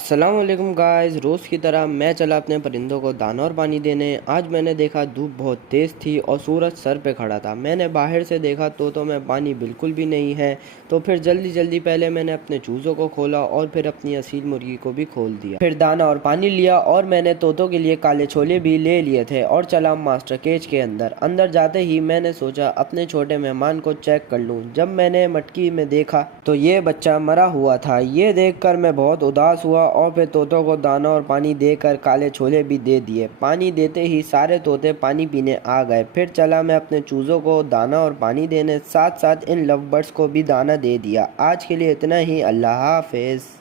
अस्सलाम वालेकुम गाइस। रोज़ की तरह मैं चला अपने परिंदों को दाना और पानी देने। आज मैंने देखा धूप बहुत तेज़ थी और सूरज सर पे खड़ा था। मैंने बाहर से देखा तो में पानी बिल्कुल भी नहीं है। तो फिर जल्दी जल्दी पहले मैंने अपने चूज़ों को खोला और फिर अपनी असील मुर्गी को भी खोल दिया। फिर दाना और पानी लिया और मैंने तोतों के लिए काले छोले भी ले लिए थे और चला मास्टर केज के अंदर। अंदर जाते ही मैंने सोचा अपने छोटे मेहमान को चेक कर लूँ। जब मैंने मटकी में देखा तो ये बच्चा मरा हुआ था। ये देखकर मैं बहुत उदास हुआ और फिर तोतों को दाना और पानी देकर काले छोले भी दे दिए। पानी देते ही सारे तोते पानी पीने आ गए। फिर चला मैं अपने चूज़ों को दाना और पानी देने, साथ साथ इन लव बर्ड्स को भी दाना दे दिया। आज के लिए इतना ही। अल्लाह हाफिज़।